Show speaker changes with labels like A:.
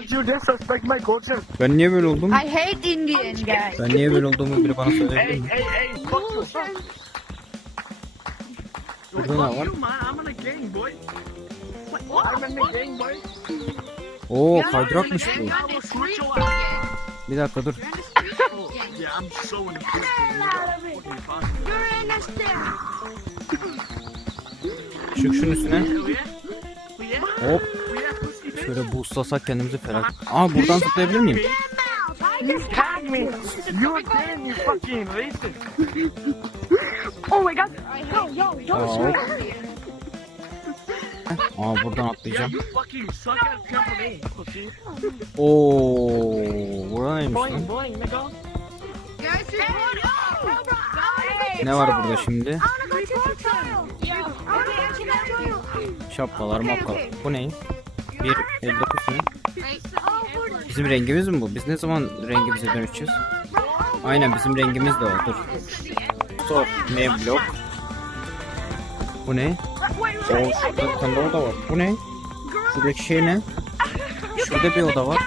A: You disrespect my culture.
B: Ben niye böyle oldum?
C: I hate Indian guys.
B: Ben niye böyle olduğumu biri bana söyleyebilir
A: Hey,
B: mi?
A: hey, hey, fuck yourself.
B: Burada ne var?
A: You, man. I'm in a gang, boy. I'm in the gang, boy.
B: Oo kaydırakmış bu.
A: I will switch your ass.
B: Bir dakika dur.
A: Yeah, I'm so in the you?
B: Çık şunun üstüne.
A: Yeah?
B: Hop. Şöyle boostlasak kendimizi ferah. Aa buradan zıplayabilir miyim?
A: Tag me. You're damn, you fucking racist.
C: Oh my god. Yo, yo,
B: Aa, hop. Aa buradan atlayacağım.
A: you fucking suck at company, pussy.
B: Oo, bura neymiş lan?
A: Boing, boing, nigga.
B: Ne var burada şimdi? Şapkalar mapkalar. Bu ne? 1.59 ne? Bizim rengimiz mi bu? Biz ne zaman rengimize dönüşeceğiz? Aynen bizim rengimiz de o. Dur. Store. Ne blok? Bu ne? Oo şurada bir tane oda var. Bu ne? Şuradaki şey ne? Şurada bir oda var.